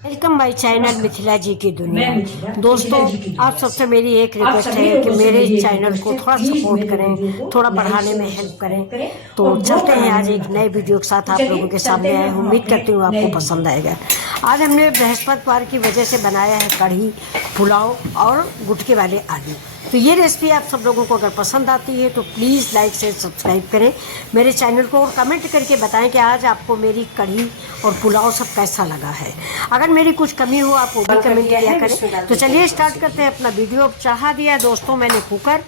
Welcome my channel Mithila जी की दुनिया। दोस्तों, आप सबसे मेरी एक रिक्वेस्ट है कि मेरे चैनल को थोड़ा सपोर्ट करें, थोड़ा बढ़ाने में हेल्प करें। तो चलते हैं आज एक नए वीडियो के साथ आप लोगों के सामने आए। उम्मीद करती हूँ आपको पसंद आएगा। आज हमने बृहस्पतिवार की वजह से बनाया है कढ़ी, पुलाव और गुटके वाले आलू। तो ये रेसिपी आप सब लोगों को अगर पसंद आती है तो प्लीज़ लाइक शेयर सब्सक्राइब करें मेरे चैनल को, और कमेंट करके बताएं कि आज आपको मेरी कढ़ी और पुलाव सब कैसा लगा है। अगर मेरी कुछ कमी हो आप वो भी कमेंट किया करें। तो चलिए स्टार्ट करते हैं अपना वीडियो। अब चढ़ा दिया है दोस्तों मैंने कुकर,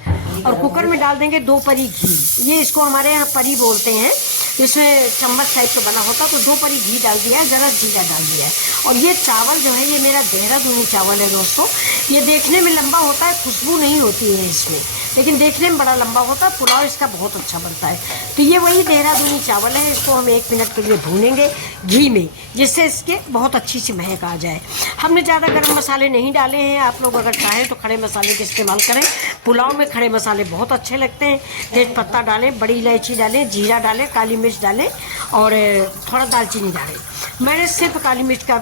और कुकर में डाल देंगे 2 परी घी। ये इसको हमारे यहाँ परी बोलते हैं, इसमें चम्मच टाइप का बना होता। तो 2 परी घी डाल दिया है, ज़रा जीरा डाल दिया है। और ये चावल जो है ये मेरा देहरादूनी चावल है दोस्तों। ये देखने में लंबा होता है, खुशबू नहीं होती है इसमें, लेकिन देखने में बड़ा लंबा होता है। पुलाव इसका बहुत अच्छा बनता है। तो ये वही देहरादूनी चावल है, इसको हम 1 मिनट के लिए भूनेंगे घी में, जिससे इसके बहुत अच्छी सी महक आ जाए। हमने ज़्यादा गर्म मसाले नहीं डाले हैं। आप लोग अगर चाहें तो खड़े मसाले का इस्तेमाल करें। पुलाव में खड़े मसाले बहुत अच्छे लगते हैं। तेज पत्ता डालें, बड़ी इलायची डालें, जीरा डालें, काली मिर्च डालें और थोड़ा दालचीनी डालें। मैंने सिर्फ काली मिर्च का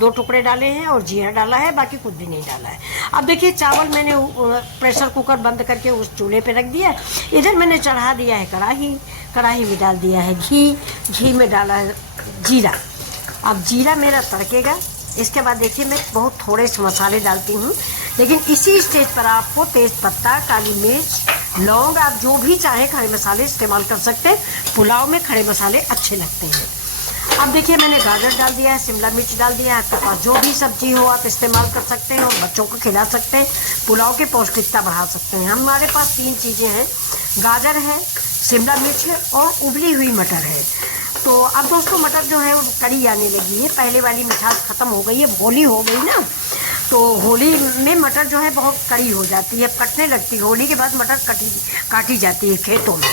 2 टुकड़े डाले हैं और जीरा डाला है, बाकी कुछ भी नहीं डाला है। अब देखिए चावल मैंने प्रेशर कुकर बंद करके उस चूल्हे पे रख दिया। इधर मैंने चढ़ा दिया है कढ़ाई में डाल दिया है घी में डाला है जीरा। अब जीरा मेरा तड़केगा। इसके बाद देखिए मैं बहुत थोड़े से मसाले डालती हूँ, लेकिन इसी स्टेज पर आपको तेज़ पत्ता, काली मिर्च, लौंग, आप जो भी चाहें खड़े मसाले इस्तेमाल कर सकते हैं। पुलाव में खड़े मसाले अच्छे लगते हैं। अब देखिए मैंने गाजर डाल दिया है, शिमला मिर्च डाल दिया है। आपके पास जो भी सब्जी हो आप इस्तेमाल कर सकते हैं और बच्चों को खिला सकते हैं, पुलाव की पौष्टिकता बढ़ा सकते हैं। हमारे पास 3 चीज़ें हैं, गाजर है, शिमला मिर्च है और उबली हुई मटर है। तो अब दोस्तों मटर जो है वो कड़ी आने लगी है, पहले वाली मिठास ख़त्म हो गई है, होली हो गई ना। तो होली में मटर जो है बहुत कड़ी हो जाती है, कटने लगती है। होली के बाद मटर काटी जाती है खेतों में।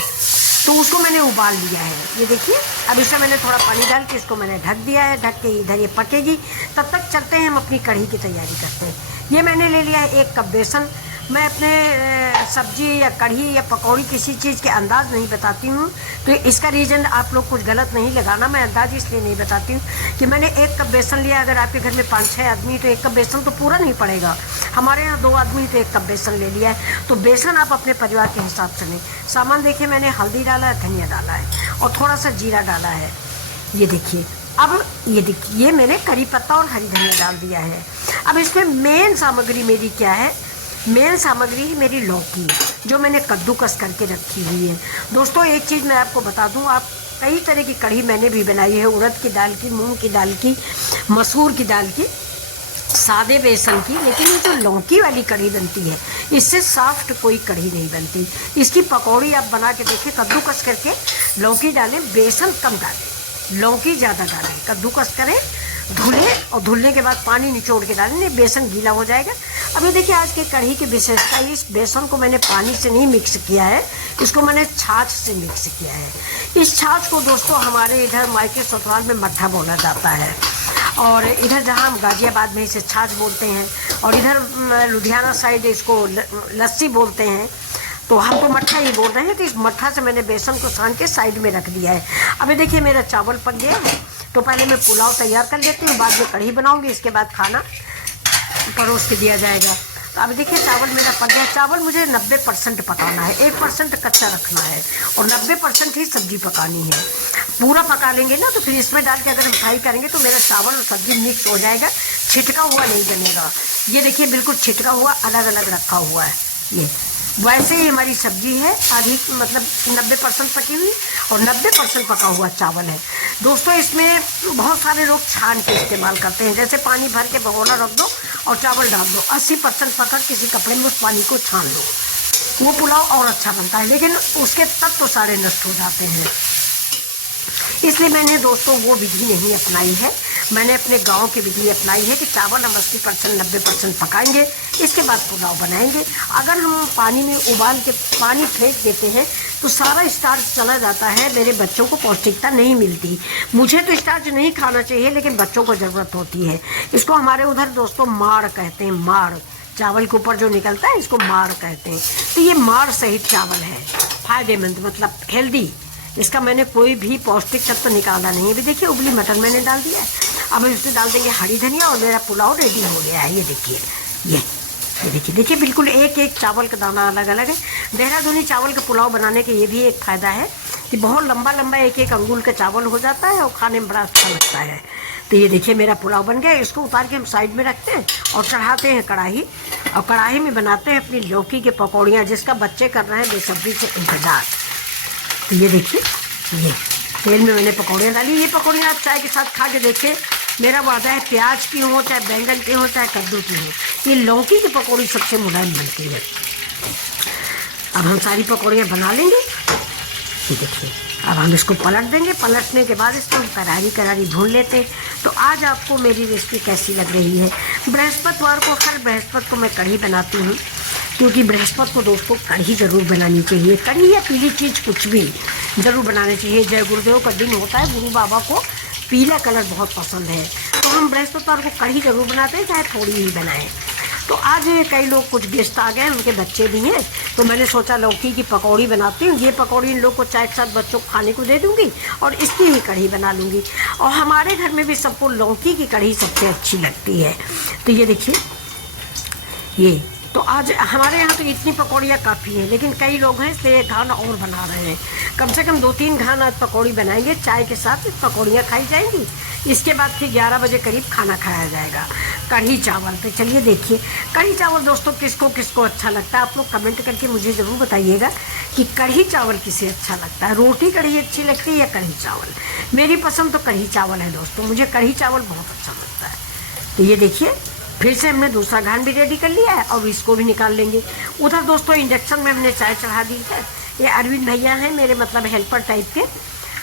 तो उसको मैंने उबाल लिया है, ये देखिए। अब इसमें मैंने थोड़ा पानी डाल के इसको मैंने ढक दिया है। ढक के इधर ये पकेगी, तब तक चलते हैं हम अपनी कढ़ी की तैयारी करते हैं। ये मैंने ले लिया है 1 कप बेसन। मैं अपने सब्जी या कढ़ी या पकौड़ी किसी चीज़ के अंदाज़ नहीं बताती हूँ, तो इसका रीज़न आप लोग कुछ गलत नहीं लगाना। मैं अंदाज़ इसलिए नहीं बताती हूँ कि मैंने 1 कप बेसन लिया। अगर आपके घर में 5-6 आदमी तो 1 कप बेसन तो पूरा नहीं पड़ेगा। हमारे यहाँ 2 आदमी तो 1 कप बेसन ले लिया है। तो बेसन आप अपने परिवार के हिसाब से लें। सामान देखिए मैंने हल्दी डाला है, धनिया डाला है और थोड़ा सा जीरा डाला है, ये देखिए। अब ये देखिए ये मैंने करी पत्ता और हरी धनिया डाल दिया है। अब इसमें मेन सामग्री मेरी क्या है? मेन सामग्री है मेरी लौकी, जो मैंने कद्दूकस करके रखी हुई है। दोस्तों एक चीज़ मैं आपको बता दूं, आप कई तरह की कढ़ी मैंने भी बनाई है, उड़द की दाल की, मूंग की दाल की, मसूर की दाल की, सादे बेसन की। लेकिन ये जो लौकी वाली कढ़ी बनती है, इससे सॉफ्ट कोई कढ़ी नहीं बनती। इसकी पकौड़ी आप बना के देखें, कद्दूकस करके लौकी डालें, बेसन कम डालें, लौकी ज़्यादा डालें, कद्दूकस करें, धुलें और धुलने के बाद पानी निचोड़ के डालें, बेसन गीला हो जाएगा। अब ये देखिए आज की कढ़ी की विशेषता, इस बेसन को मैंने पानी से नहीं मिक्स किया है, इसको मैंने छाछ से मिक्स किया है। इस छाछ को दोस्तों हमारे इधर मायके ससुराल में मट्ठा बोला जाता है, और इधर जहाँ हम गाजियाबाद में इसे छाछ बोलते हैं, और इधर लुधियाना साइड इसको लस्सी बोलते हैं। तो हम तो मट्ठा ही बोल रहे हैं। तो इस मट्ठा से मैंने बेसन को सान के साइड में रख दिया है। अब ये देखिए मेरा चावल पक गया है, तो पहले मैं पुलाव तैयार कर लेती हूँ, बाद में कढ़ी बनाऊँगी, इसके बाद खाना परोस के दिया जाएगा। तो अब देखिए चावल मेरा पक गया। चावल मुझे 90% पकाना है, 1% कच्चा रखना है और 90% ही सब्जी पकानी है। पूरा पका लेंगे ना तो फिर इसमें डाल के अगर हम फ्राई करेंगे तो मेरा चावल और सब्जी मिक्स हो जाएगा, छिटका हुआ नहीं बनेगा। ये देखिए बिल्कुल छिटका हुआ अलग अलग रखा हुआ है। ये वैसे ही हमारी सब्जी है, आधी मतलब 90% पकी हुई और 90% पका हुआ चावल है। दोस्तों इसमें बहुत सारे लोग छान के इस्तेमाल करते हैं, जैसे पानी भर के भगोना रख दो और चावल डाल दो, 80% पका किसी कपड़े में उस पानी को छान लो, वो पुलाव और अच्छा बनता है। लेकिन उसके तत्व तो सारे नष्ट हो जाते हैं, इसलिए मैंने दोस्तों वो विधि नहीं अपनाई है। मैंने अपने गांव की विधि अपनाई है कि चावल हम 80% 90% पकाएंगे, इसके बाद पुलाव बनाएंगे। अगर हम पानी में उबाल के पानी फेंक देते हैं तो सारा स्टार्च चला जाता है, मेरे बच्चों को पौष्टिकता नहीं मिलती। मुझे तो स्टार्च नहीं खाना चाहिए, लेकिन बच्चों को ज़रूरत होती है। इसको हमारे उधर दोस्तों माड़ कहते हैं, माड़, चावल के ऊपर जो निकलता है इसको माड़ कहते हैं। तो ये माड़ सहित चावल है, फायदेमंद मतलब हेल्दी। इसका मैंने कोई भी पौष्टिक तत्व निकाला नहीं है। भी देखिए उबली मटर मैंने डाल दिया है। अब इसमें डाल देंगे हरी धनिया और मेरा पुलाव रेडी हो गया है। ये देखिए, ये देखिए बिल्कुल एक एक चावल का दाना अलग अलग है। देहरादूनी चावल का पुलाव बनाने के ये भी एक फ़ायदा है कि बहुत लंबा लंबा एक एक अंगुल का चावल हो जाता है और खाने में बड़ा अच्छा लगता है। तो ये देखिए मेरा पुलाव बन गया। इसको उतार के हम साइड में रखते हैं और चढ़ाते हैं कढ़ाई, और कढ़ाई में बनाते हैं अपनी लौकी के पकौड़ियाँ, जिसका बच्चे कर रहे हैं बेसब्री से इंतजार। तो ये देखिए, ये तेल में मैंने पकौड़ियाँ डाली। ये पकौड़ियाँ आप चाय के साथ खा के देखिए। मेरा वादा है प्याज की हो, चाहे बैंगन की हो, चाहे कद्दू की हो, ये लौकी की पकौड़ी सबसे मुलायम बनती है। अब हम सारी पकौड़ियाँ बना लेंगे। ये देखिए, अब हम इसको पलट देंगे। पलटने के बाद इसको हम करारी भून लेते हैं। तो आज आपको मेरी रेसिपी कैसी लग रही है? बृहस्पतिवार को, हर बृहस्पति को मैं कढ़ी बनाती हूँ, क्योंकि बृहस्पति को दोस्तों कढ़ी ज़रूर बनानी चाहिए। कढ़ी या पीली चीज़ कुछ भी ज़रूर बनानी चाहिए। जय गुरुदेव का दिन होता है, गुरु बाबा को पीला कलर बहुत पसंद है, तो हम बृहस्पतिवार को कढ़ी ज़रूर बनाते हैं, चाहे थोड़ी ही बनाएं। तो आज कई लोग, कुछ गेस्ट आ गए, उनके बच्चे भी हैं, तो मैंने सोचा लौकी की पकौड़ी बनाती हूँ। ये पकौड़ी इन लोग को चाय के साथ बच्चों को खाने को दे दूँगी और इसकी ही कढ़ी बना लूँगी। और हमारे घर में भी सबको लौकी की कढ़ी सबसे अच्छी लगती है। तो ये देखिए, ये तो आज हमारे यहाँ तो इतनी पकौड़ियाँ काफ़ी हैं, लेकिन कई लोग हैं इसलिए एक घान और बना रहे हैं। कम से कम 2-3 घान आज पकौड़ी बनाएंगे, चाय के साथ पकौड़ियाँ खाई जाएंगी। इसके बाद फिर 11 बजे करीब खाना खाया जाएगा, कढ़ी चावल। तो चलिए देखिए, कढ़ी चावल दोस्तों किसको किसको अच्छा लगता है, आप लोग कमेंट करके मुझे ज़रूर बताइएगा कि कढ़ी चावल किसे अच्छा लगता है। रोटी कढ़ी अच्छी लगती है या कढ़ी चावल? मेरी पसंद तो कढ़ी चावल है दोस्तों, मुझे कढ़ी चावल बहुत अच्छा लगता है। तो ये देखिए, फिर से हमने दूसरा घान भी रेडी कर लिया है और इसको भी निकाल लेंगे। उधर दोस्तों इंडक्शन में हमने चाय चढ़ा दी है। ये अरविंद भैया हैं मेरे, मतलब हेल्पर टाइप के,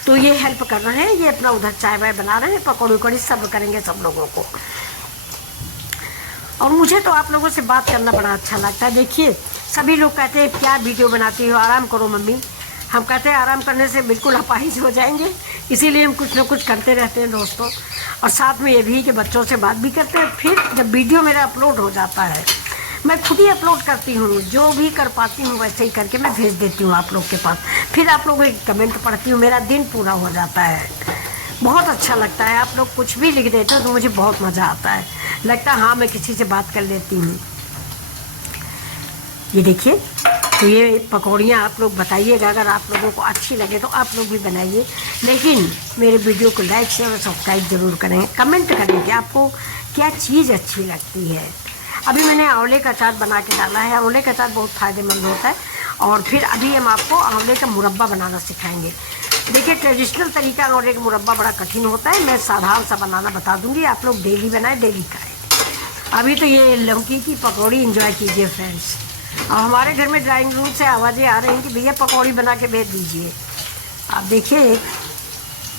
तो ये हेल्प कर रहे हैं। ये अपना उधर चाय वाय बना रहे हैं, पकौड़ी उकौड़ी सब करेंगे सब लोगों को। और मुझे तो आप लोगों से बात करना बड़ा अच्छा लगता है। देखिए, सभी लोग कहते हैं क्या वीडियो बनाती हो, आराम करो मम्मी। हम कहते हैं आराम करने से बिल्कुल अपाहिज हो जाएंगे, इसीलिए हम कुछ न कुछ करते रहते हैं दोस्तों। और साथ में ये भी कि बच्चों से बात भी करते हैं। फिर जब वीडियो मेरा अपलोड हो जाता है, मैं खुद ही अपलोड करती हूँ, जो भी कर पाती हूँ वैसे ही करके मैं भेज देती हूँ आप लोग के पास। फिर आप लोगों के कमेंट पढ़ती हूँ, मेरा दिन पूरा हो जाता है। बहुत अच्छा लगता है, आप लोग कुछ भी लिख देते हो तो मुझे बहुत मज़ा आता है। लगता है हाँ मैं किसी से बात कर लेती हूँ। ये देखिए, तो ये पकौड़ियाँ आप लोग बताइएगा, अगर आप लोगों को अच्छी लगे तो आप लोग भी बनाइए। लेकिन मेरे वीडियो को लाइक शेयर और सब्सक्राइब ज़रूर करें, कमेंट करें कि आपको क्या चीज़ अच्छी लगती है। अभी मैंने आंवले का अचार बना के डाला है। आंवले का अचार बहुत फ़ायदेमंद होता है। और फिर अभी हम आपको आंवले का मुरब्बा बनाना सिखाएंगे। देखिए, ट्रेडिशनल तरीका आंवले का मुरब्बा बड़ा कठिन होता है, मैं साधारण सा बनाना बता दूँगी। आप लोग डेली बनाएं, डेली खाएँ। अभी तो ये लौकी की पकौड़ी एंजॉय कीजिए फ्रेंड्स। और हमारे घर में ड्राइंग रूम से आवाज़ें आ रही हैं कि भैया पकौड़ी बना के भेज दीजिए। आप देखिए,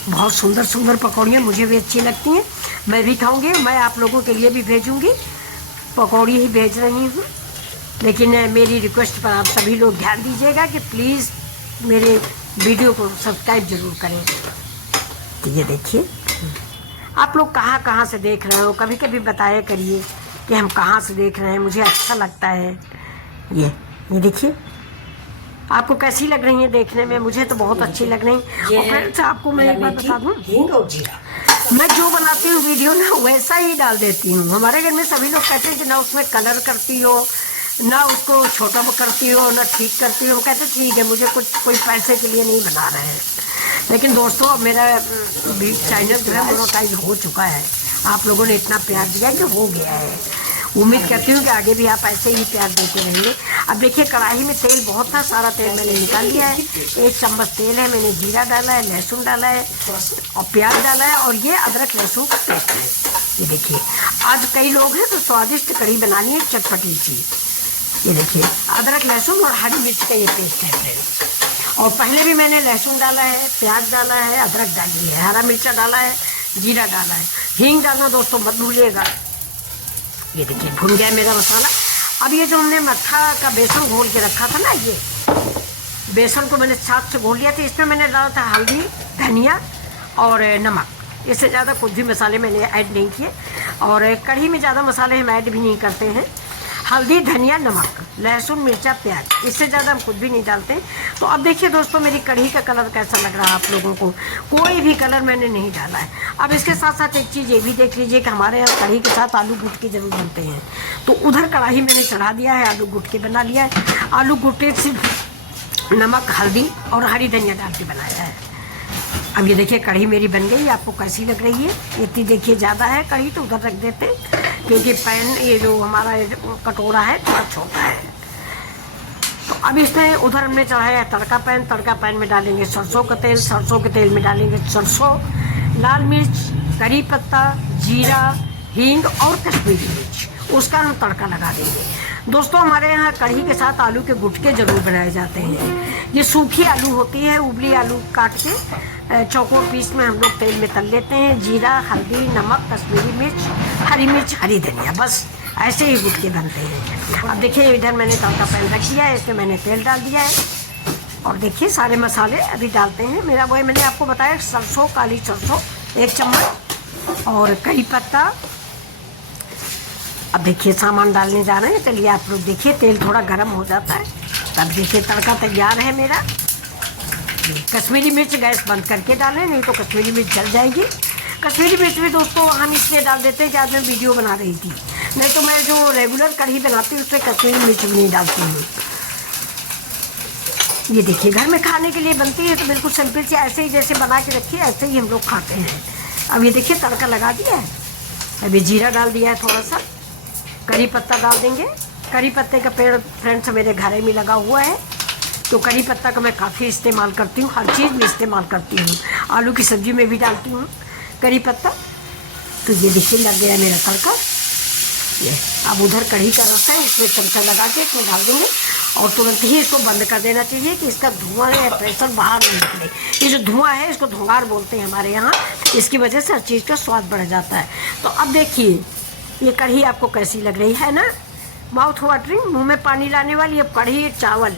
बहुत सुंदर सुंदर पकौड़ियाँ मुझे भी अच्छी लगती हैं, मैं भी खाऊंगी। मैं आप लोगों के लिए भी भेजूंगी, पकौड़ी ही भेज रही हूँ। लेकिन मेरी रिक्वेस्ट पर आप सभी लोग ध्यान दीजिएगा कि प्लीज़ मेरे वीडियो को सब्सक्राइब ज़रूर करें। तो ये देखिए, आप लोग कहाँ कहाँ से देख रहे हो, कभी कभी बताया करिए कि हम कहाँ से देख रहे हैं, मुझे अच्छा लगता है। ये देखिए, आपको कैसी लग रही है देखने में? मुझे तो बहुत अच्छी लग रही है। और फ्रेंड्स, आपको मैं एक बात बता दूँ, मैं जो बनाती हूँ वीडियो ना वैसा ही डाल देती हूँ। हमारे घर में सभी लोग कहते हैं कि ना उसमें कलर करती हो, ना उसको छोटा करती हो, ना ठीक करती हो। कहते ठीक है, मुझे कोई पैसे के लिए नहीं बना रहे हैं। लेकिन दोस्तों, मेरा चैनल जो है मोनेटाइज हो चुका है। आप लोगों ने इतना प्यार दिया कि हो गया है। उम्मीद करती हूँ कि आगे भी आप ऐसे ही प्यार देते रहेंगे। अब देखिए, कढ़ाई में तेल बहुत था, सारा तेल मैंने निकाल लिया है। 1 चम्मच तेल है, मैंने जीरा डाला है, लहसुन डाला है और प्याज डाला है, और ये अदरक लहसुन का पेस्ट है। ये देखिए, आज कई लोग हैं तो स्वादिष्ट कढ़ी बनानी है, चटपटी सी। ये देखिए, अदरक लहसुन और हरी मिर्च का ये पेस्ट है फ्रेंड्स। और पहले भी मैंने लहसुन डाला है, प्याज डाला है, अदरक डाली है, हरा मिर्चा डाला है, जीरा डाला है, हींग डालना दोस्तों मत भूलिएगा। ये देखिए, भुन गया मेरा मसाला। अब ये जो हमने मट्ठा का बेसन घोल के रखा था ना, ये बेसन को मैंने साथ से घोल लिया था। इसमें मैंने डाला था हल्दी, धनिया और नमक। इससे ज़्यादा कुछ भी मसाले मैंने ऐड नहीं किए। और कढ़ी में ज़्यादा मसाले हम ऐड भी नहीं करते हैं। हल्दी, धनिया, नमक, लहसुन, मिर्चा, प्याज, इससे ज़्यादा हम कुछ भी नहीं डालते। तो अब देखिए दोस्तों मेरी कढ़ी का कलर कैसा लग रहा है आप लोगों को, कोई भी कलर मैंने नहीं डाला है। अब इसके साथ साथ एक चीज़ ये भी देख लीजिए कि हमारे यहाँ कढ़ी के साथ आलू गुटके जरूर बनते हैं। तो उधर कढ़ाई मैंने चढ़ा दिया है, आलू गुटके बना लिया है। आलू गुटके सिर्फ नमक, हल्दी और हरी धनिया डाल के बनाया है। अब ये देखिए कढ़ी मेरी बन गई, आपको कैसी लग रही है? इतनी देखिए ज़्यादा है कढ़ी तो उधर रख देते, क्योंकि पैन ये जो हमारा कटोरा है थोड़ा छोटा है। तो अब इसमें उधर हमने चढ़ाया है तड़का पैन। तड़का पैन में डालेंगे सरसों का तेल, सरसों के तेल में डालेंगे सरसों, लाल मिर्च, करी पत्ता, जीरा, हींग और कश्मीरी मिर्च, उसका हम तड़का लगा देंगे। दोस्तों हमारे यहाँ कढ़ी के साथ आलू के गुटके ज़रूर बनाए जाते हैं। ये सूखी आलू होती है, उबली आलू काट के चौकोर पीस में हम लोग तेल में तल लेते हैं। जीरा, हल्दी, नमक, कश्मीरी मिर्च, हरी धनिया, बस ऐसे ही गुटके बनते हैं। अब देखिए इधर मैंने तड़का पैन रख दिया है, इसमें मैंने तेल डाल दिया है और देखिए सारे मसाले अभी डालते हैं। मेरा वही मैंने आपको बताया, सरसों, काली सरसों 1 चम्मच और करी पत्ता। अब देखिए सामान डालने जा रहे हैं, चलिए आप लोग देखिए। तेल थोड़ा गर्म हो जाता है तब देखिए तड़का तैयार है मेरा। कश्मीरी मिर्च गैस बंद करके डालें, नहीं तो कश्मीरी मिर्च जल जाएगी। कश्मीरी मिर्च भी दोस्तों हम इसलिए डाल देते हैं कि आज मैं वीडियो बना रही थी, नहीं तो मैं जो रेगुलर कढ़ी बनाती हूँ उसमें कश्मीरी मिर्च भी नहीं डालती हूँ। ये देखिए घर में खाने के लिए बनती है तो बिल्कुल सिंपल से ऐसे ही जैसे बना के रखिए ऐसे ही हम लोग खाते हैं। अब ये देखिए तड़का लगा दिया है, अभी जीरा डाल दिया है, थोड़ा सा करी पत्ता डाल देंगे। करी पत्ते का पेड़ फ्रेंड्स मेरे घर में लगा हुआ है, तो करी पत्ता का मैं काफ़ी इस्तेमाल करती हूँ, हर चीज़ में इस्तेमाल करती हूँ, आलू की सब्ज़ी में भी डालती हूँ करी पत्ता। तो ये देखिए लग गया मेरा तड़का। ये अब उधर कढ़ी का रस है, इसमें चमचा लगा के इसमें डाल देंगे और तुरंत ही इसको बंद कर देना चाहिए कि इसका धुआं या प्रेशर बाहर नहीं निकले। ये जो धुआं है इसको धुंगार बोलते हैं हमारे यहाँ, इसकी वजह से हर चीज़ का स्वाद बढ़ जाता है। तो अब देखिए ये कढ़ी आपको कैसी लग रही है ना, माउथ वाटरिंग, मुंह में पानी लाने वाली। अब कढ़ी, चावल,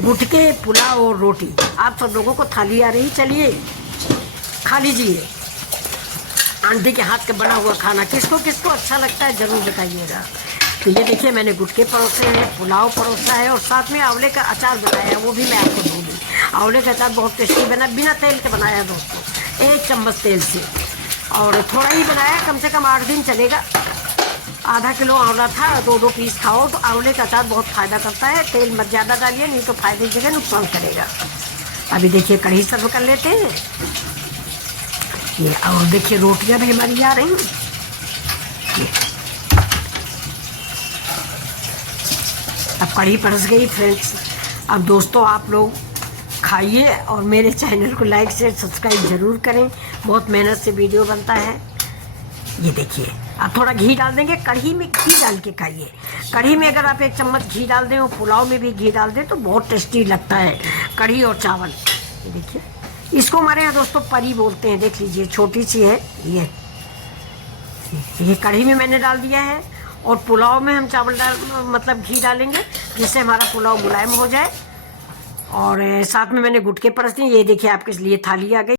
गुटके, पुलाव और रोटी, आप सब लोगों को थाली आ रही, चलिए खा लीजिए। आंटी के हाथ का बना हुआ खाना किसको किसको अच्छा लगता है ज़रूर बताइएगा। तो ये देखिए मैंने गुटके परोसे हैं, पुलाव परोसा है और साथ में आंवले का अचार बनाया है, वो भी मैं आपको दूँगी। आंवले का अचार बहुत टेस्टी बना, बिना तेल के बनाया दोस्तों, 1 चम्मच तेल से, और थोड़ा ही बनाया, कम से कम 8 दिन चलेगा। आधा किलो आंवला था, 2-2 पीस खाओ तो आंवले का अचार बहुत फ़ायदा करता है। तेल मत ज़्यादा डालिए, नहीं तो फ़ायदे की जगह नुकसान करेगा। अभी देखिए कढ़ी सर्व कर लेते हैं ये, और देखिए रोटियां भी हमारी आ रही हैं। अब कढ़ी परस गई फ्रेंड्स। अब दोस्तों आप लोग खाइए और मेरे चैनल को लाइक शेयर सब्सक्राइब ज़रूर करें, बहुत मेहनत से वीडियो बनता है। ये देखिए अब थोड़ा घी डाल देंगे, कढ़ी में घी डाल के खाइए। कढ़ी में अगर आप 1 चम्मच घी डाल दें और पुलाव में भी घी डाल दें तो बहुत टेस्टी लगता है कढ़ी और चावल। ये देखिए इसको हमारे यहाँ दोस्तों परी बोलते हैं, देख लीजिए छोटी सी है ये कढ़ी में मैंने डाल दिया है। और पुलाव में हम चावल मतलब घी डालेंगे जिससे हमारा पुलाव मुलायम हो जाए। और साथ में मैंने गुटके परस दिए। ये देखिए आपके लिए थाली आ गई।